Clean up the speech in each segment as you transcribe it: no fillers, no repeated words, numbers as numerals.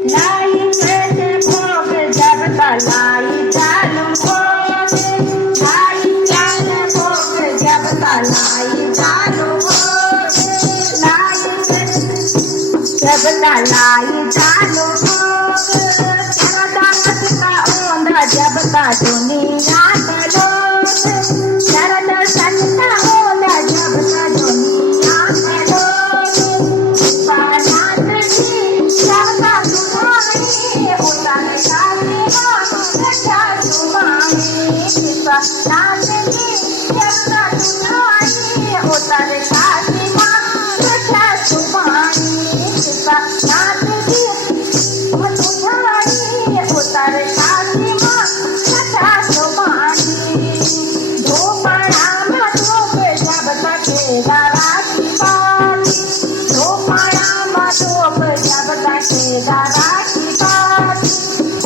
लाई कैसे भोग जब तलाई चालू भोग, लाई कैसे भोग जब तलाई चालू भोग, लाई जब तलाई चालू भोग, शरद का ओंधा जब ता दुनिया के लोग, शरद संता ओला जब ता दुनिया के लोग, पानात जी जब ता सुनाई उतर जाती रक्षा सुनाई, पानात जी जब ता सुनाई उतर जाती रक्षा सुनाई, पानात जी सुनाई उतर जाती रक्षा सुनाई, धोपड़ा धूप जब तकेगा राखी बाती, धोपड़ा धूप जब तकेगा राखी बाती,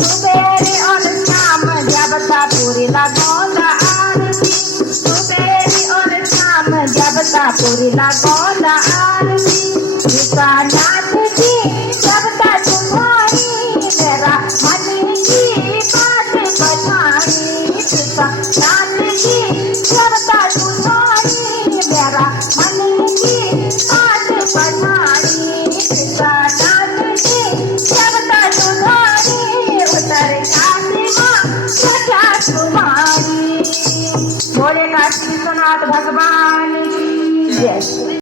सुबेरे और शाम जब ता पूरी लगौला आरती, सुबेरे और शाम जब ता पूरी लगौला आरती, नाथ जी जब ता तुम्हारी मेरा मन की बात बताई, नाथ जी जब ता तुम्हारी मेरा मन की बात बताई, नाथ जी जब ता तुम्हारी उतर जाती रक्षा तुम्हारी। बोले काशी विश्वनाथ भगवान की जय।